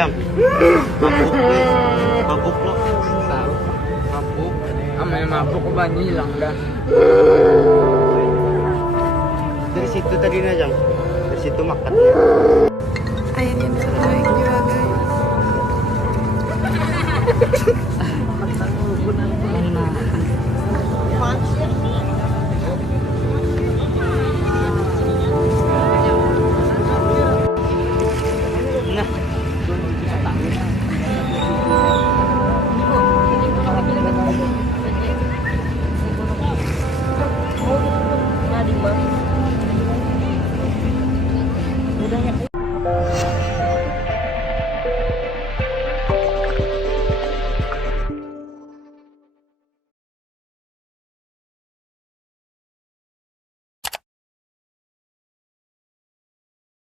jam. Mabuk nih. Mabuk lo. Tahu. Mabuk. Amai mabuk ko ba hilang dah. Dari situ tadi na jam. Dari situ makan. Airnya bisa naik juga guys.